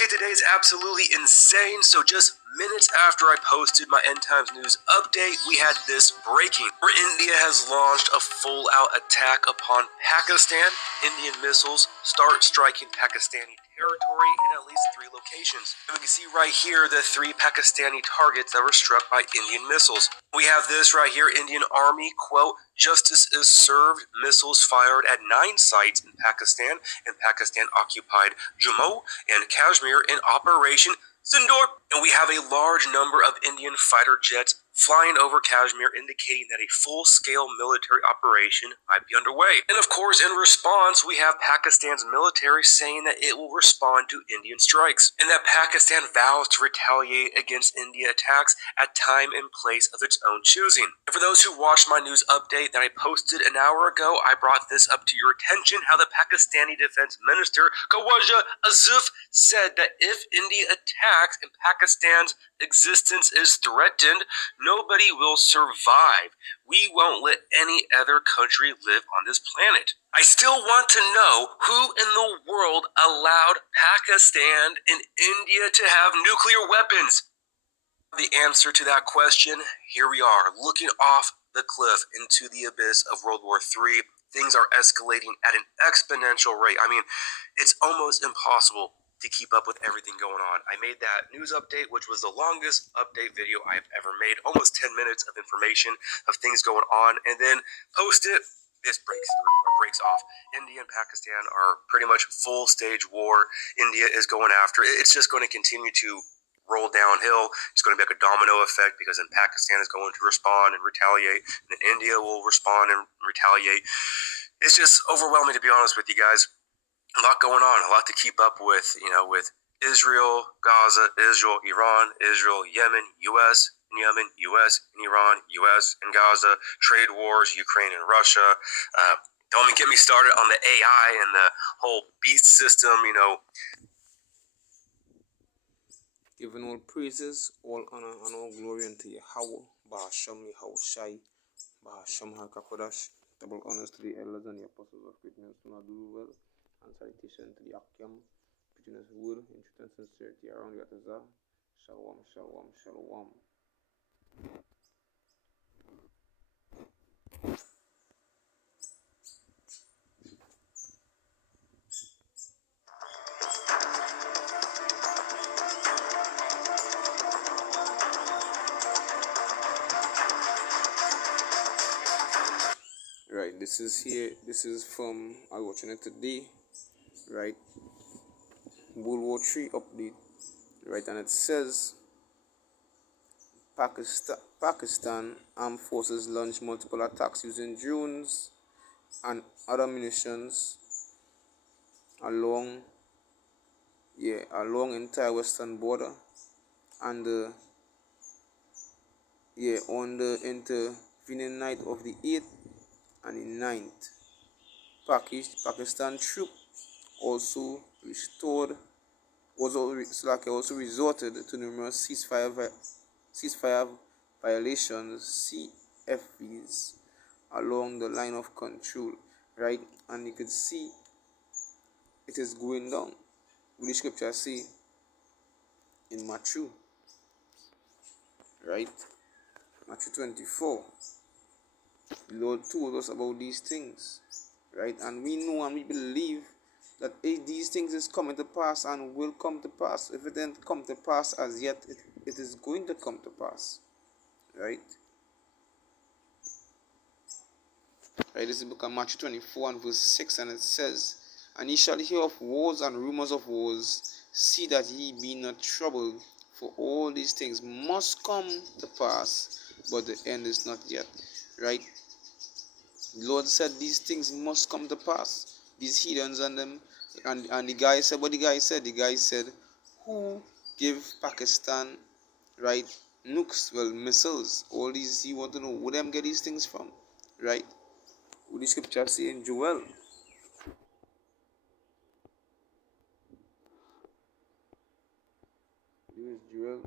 Okay, today is absolutely insane. So just minutes after I posted my End Times News update, we had this breaking where India has launched a full-out attack upon Pakistan. Indian missiles start striking Pakistani territory in at least 3 locations. And we can see right here the 3 Pakistani targets that were struck by Indian missiles. We have this right here, Indian Army, quote, "Justice is served, missiles fired at 9 sites in Pakistan occupied Jammu and Kashmir in Operation Sindoor." And we have a large number of Indian fighter jets flying over Kashmir, indicating that a full-scale military operation might be underway. And of course, in response, we have Pakistan's military saying that it will respond to Indian strikes, and that Pakistan vows to retaliate against India attacks at time and place of its own choosing. And for those who watched my news update that I posted an hour ago, I brought this up to your attention, how the Pakistani Defense Minister, Khawaja Asif, said that if India attacks and Pakistan's existence is threatened, nobody will survive. We won't let any other country live on this planet. I still want to know who in the world allowed Pakistan and India to have nuclear weapons. The answer to that question, here we are, looking off the cliff into the abyss of World War III. Things are escalating at an exponential rate. I mean, it's almost impossible to keep up with everything going on. I made that news update, which was the longest update video I've ever made, almost 10 minutes of information of things going on, and then post it. This breaks through, or breaks off. India and Pakistan are pretty much full stage war. India is going after it. It's just going to continue to roll downhill. It's going to be like a domino effect, because then Pakistan is going to respond and retaliate, and then India will respond and retaliate. It's just overwhelming, to be honest with you guys. A lot going on, a lot to keep up with, with Israel, Gaza, Israel, Iran, Israel, Yemen, U.S., and Yemen, U.S. and Iran, U.S. and Gaza, trade wars, Ukraine and Russia. Don't even get me started on the AI and the whole beast system, Giving all praises, all honor, and all glory unto Yahweh, Bahasham Yahushai, Bahasham HaKakodash. Double honors to the elders and the apostles of greatness who not do well, and salutation to the Akyam, preaching his word in truth and sincerity around the Atazah. Shalom, shalom, shalom. Right, this is from, I was watching it today, right, WW3 update, right, and it says, Pakistan armed forces launched multiple attacks using drones and other munitions along entire western border, and on the intervening night of the 8th and the 9th, Pakistan troop also resorted to numerous ceasefire violations, CFVs, along the line of control, right? And you can see it is going down. What the scripture say in Matthew, right? Matthew 24. The Lord told us about these things, right? And we know and we believe that these things is coming to pass and will come to pass. If it didn't come to pass as yet, it is going to come to pass, right? Right, this is the book of Matthew 24 and verse 6, and it says, "And ye shall hear of wars and rumors of wars. See that ye be not troubled, for all these things must come to pass, but the end is not yet." Right? The Lord said these things must come to pass. These heathens and them, and the guy said what the guy said. The guy said, who give Pakistan, right, nukes, well, missiles, all these, you want to know where them get these things from, right? What the scripture say in Joel. This is Joel,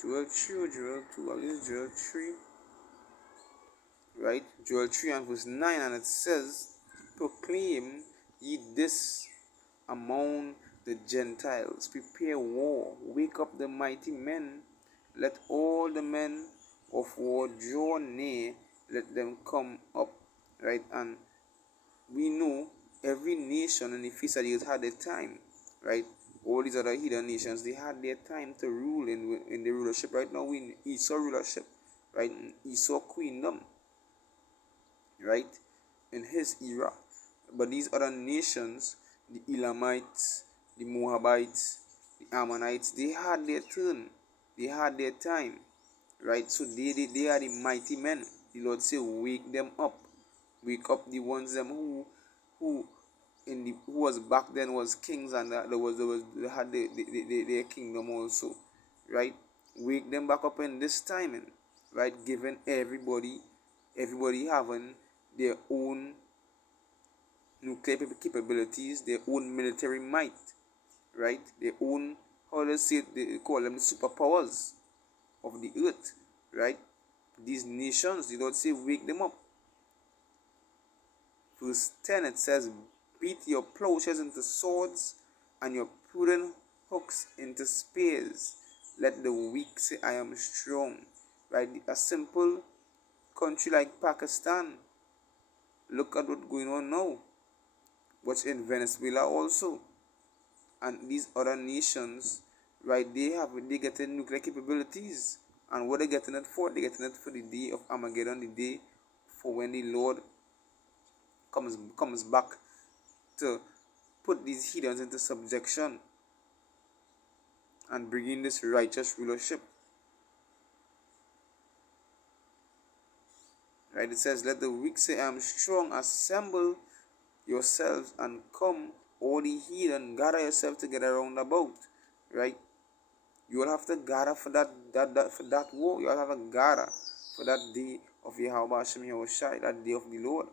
Joel 3 or Joel 2, I use Joel 3, right? Joel 3 and verse 9, and it says, "Proclaim ye this among the Gentiles. Prepare war. Wake up the mighty men. Let all the men of war draw near. Let them come up. Right? And we know every nation in the face of the earth had their time. Right? All these other hidden nations, they had their time to rule in the rulership. Right now, we in Esau rulership. Right? Esau queendom. Right? In his era. But these other nations, the Elamites, the Moabites, the Ammonites, they had their turn. They had their time. Right? So they are the mighty men. The Lord say, wake them up. Wake up the ones them who was back then was kings, and they had their kingdom also. Right? Wake them back up in this timing. Right? Given everybody having their own nuclear capabilities, their own military might, right? Their own, how they say it, they call them superpowers of the earth, right? These nations, the Lord say, wake them up. Verse 10, it says, beat your plowshares into swords and your prudent hooks into spears. Let the weak say, I am strong. Right? A simple country like Pakistan, look at what's going on now. What's in Venezuela also, and these other nations, right? They getting nuclear capabilities, and what they getting it for? They getting it for the day of Armageddon, the day for when the Lord comes back to put these heathens into subjection and bring in this righteous rulership. Right? It says, let the weak say, I am strong. Assemble yourselves and come, all the heathen, gather yourself together round about. Right? You will have to gather for that war. You will have to gather for that day of Yahweh Hashem Yahushai, that day of the Lord.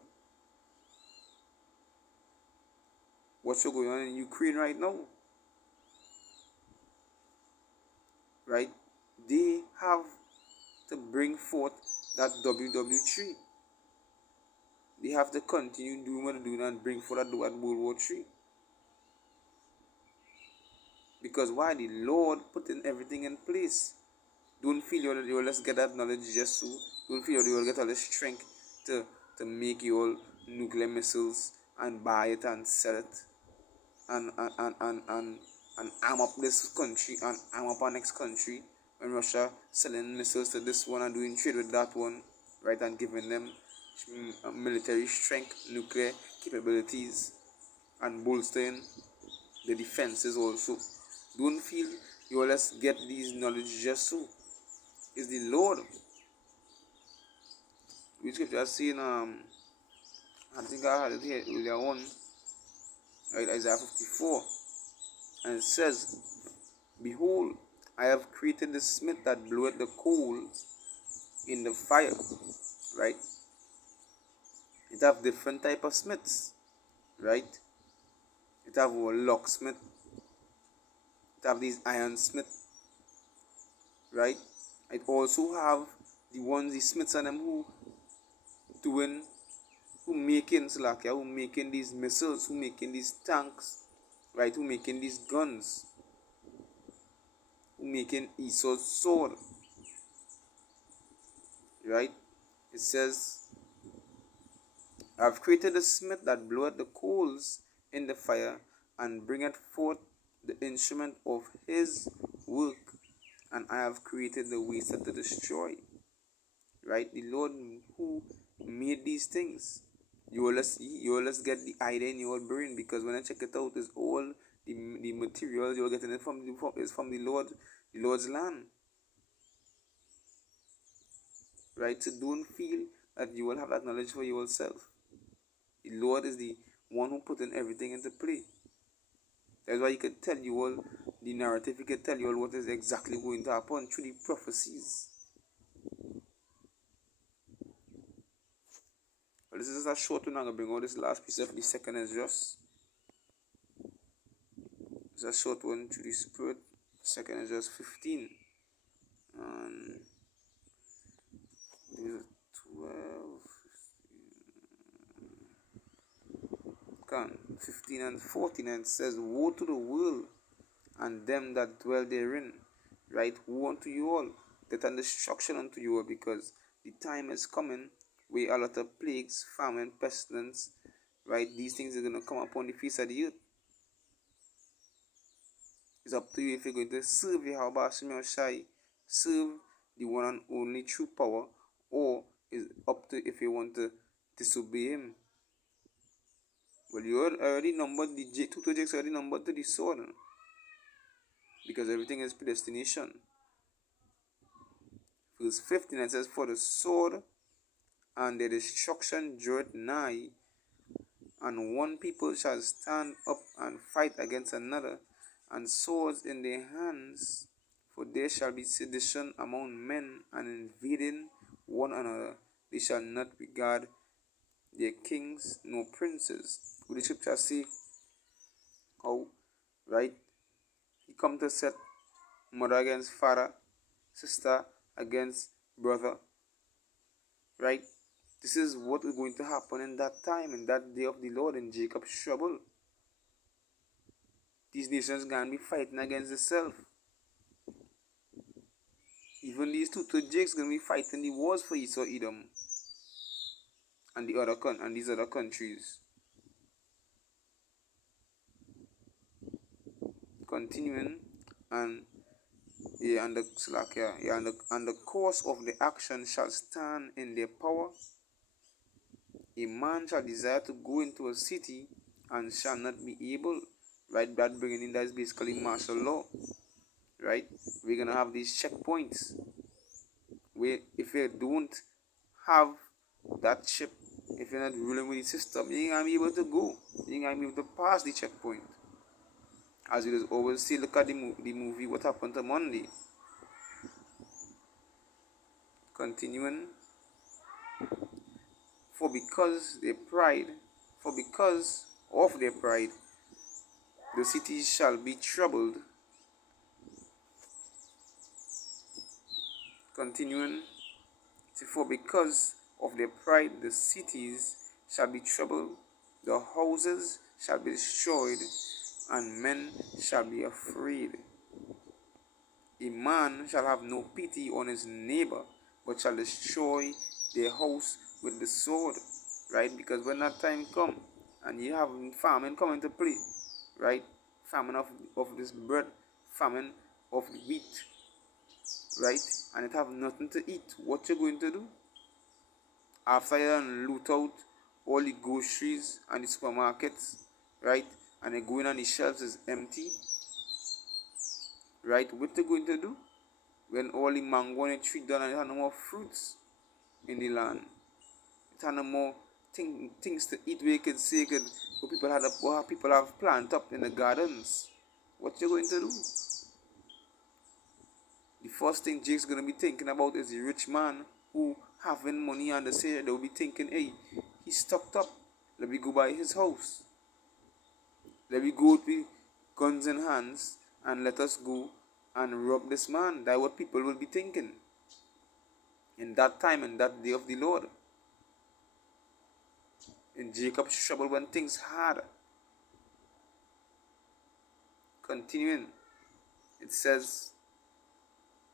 What's going on in Ukraine right now? Right? They have to bring forth that WW3. They have to continue doing what they're doing and bring forth that World War 3. Because why? The Lord putting everything in place. Don't feel you will just get that knowledge just so. Don't feel you will get all the strength to make your nuclear missiles and buy it and sell it and arm up this country and arm up our next country when Russia selling missiles to this one and doing trade with that one, right, and giving them military strength, nuclear capabilities, and bolstering the defenses also. Don't feel you will just get these knowledge just so. It's the Lord. Which scripture I seen, I think I had it here earlier on, right, Isaiah 54, and it says, behold, I have created the smith that bloweth the coals in the fire. Right? It have different type of smiths. Right? It have a locksmith. It have these ironsmith. Right? It also have the smiths and them who making these missiles, who making these tanks, right? Who making these guns, who making Esau's sword. Right? It says, I have created a smith that bloweth the coals in the fire, and bringeth forth the instrument of his work, and I have created the waster to destroy. Right? The Lord who made these things. You will just get the idea in your brain, because when I check it out, it's all the materials you're getting it from the Lord's land. Right? So don't feel that you will have that knowledge for yourself. The Lord is the one who put in everything into play. That's why he could tell you all the narrative. He could tell you all what is exactly going to happen through the prophecies. But this is a short one. I'm going to bring out this last piece of the second is just. It's a short one through the Spirit. Second is just 15. And this is 12. 15. 15 and 14, and it says, Woe to the world and them that dwell therein, right? Woe unto you all, death and destruction unto you all, because the time is coming where a lot of plagues, famine, pestilence, right? These things are going to come upon the face of the earth. It's up to you if you're going to serve Yahweh Shai, serve the one and only true power, or it's up to if you want to disobey him. Well, you already numbered the two to Jake's already numbered to the sword, because everything is predestination. Verse 15, it says, For the sword and the destruction draweth nigh, and one people shall stand up and fight against another, and swords in their hands. For there shall be sedition among men, and invading one another. They shall not regard their kings nor princes. Would the scripture say how, right? He come to set mother against father, sister against brother, right? This is what is going to happen in that time, in that day of the Lord, in Jacob's trouble. These nations can be fighting against themselves. Even these two Jakes going to be fighting the wars for Esau, Edom, and these other countries. Continuing, and and the course of the action shall stand in their power. A man shall desire to go into a city and shall not be able. Right, that bringing in, that is basically martial law. Right, we're gonna have these checkpoints where if you don't have that chip, if you're not ruling with the system, you ain't gonna be able to go. You ain't gonna be able to pass the checkpoint. As you always see, look at the movie What Happened to Monday. Continuing, for because of their pride, the cities shall be troubled. Continuing, for because of their pride, the cities shall be troubled, the houses shall be destroyed, and men shall be afraid. A man shall have no pity on his neighbor, but shall destroy their house with the sword. Right? Because when that time come, and you have famine coming to play, right? Famine of this bread, famine of wheat, right? And it have nothing to eat. What you going to do? After you loot out all the groceries and the supermarkets, right? And the going on the shelves is empty, right? What you going to do when all the mango and the tree done and you have no more fruits in the land? It have no more things to eat where you can say what people have planted up in the gardens. What you going to do? The first thing Jake's going to be thinking about is the rich man who having money, and they say they'll be thinking, hey, he's stocked up. Let me go by his house. Let me go with guns in hands and let us go and rob this man. That's what people will be thinking in that time, in that day of the Lord. In Jacob's trouble when things hard. Continuing, it says,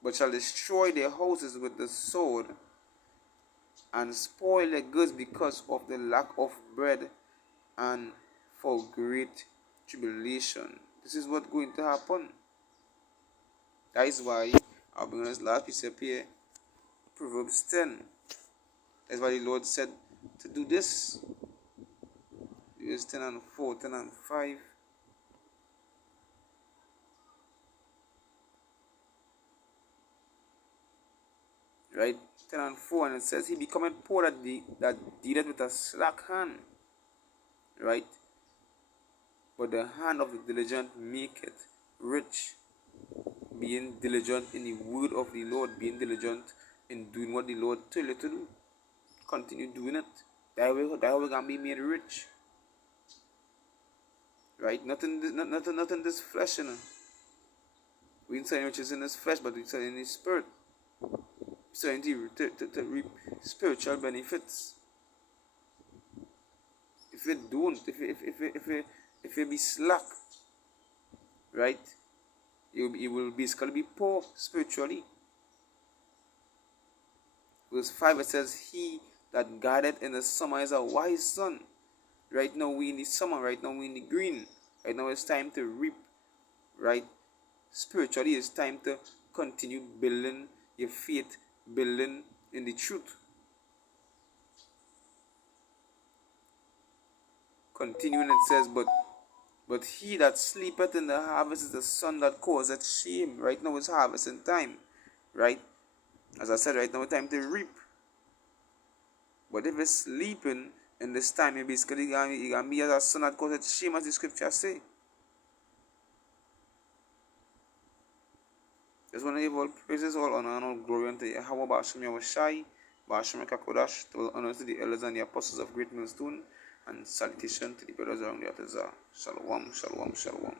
but shall destroy their houses with the sword, and spoil their goods because of the lack of bread, and for great tribulation. This is what's going to happen. That is why I'll bring this last piece up here, Proverbs 10. That's why the Lord said to do this. Verse 10 and 4, 10 and 5. Right? 10 and 4, and it says, he becometh poor that dealeth with a slack hand. Right? But the hand of the diligent maketh rich. Being diligent in the word of the Lord, being diligent in doing what the Lord tell you to do. Continue doing it. That way we're gonna be made rich. Right? Nothing this flesh, you know. We ain't saying which is in this flesh, but we saying in the spirit. Saying to reap spiritual benefits. If you don't, if you If you be slack, right, you will basically be poor spiritually. Verse 5, it says, he that guardeth in the summer is a wise son. Right now we in the summer, right now we in the green. Right now it's time to reap, right? Spiritually it's time to continue building your faith, building in the truth. Continuing it says, but he that sleepeth in the harvest is the son that causeth shame. Right now it's harvesting time, right? As I said, right now it's time to reap. But if it's sleeping in this time, you basically gonna be as a son that causeth shame, as the scripture say. Just want to give all praises, all honor, and all glory unto Yahweh, Ba'ashem Yahushai, Ba'ashem Kakodash, to all honors to the elders and the apostles of Great Millstone, and salutation to the brothers around the Atazah. Shalom, shalom, shalom.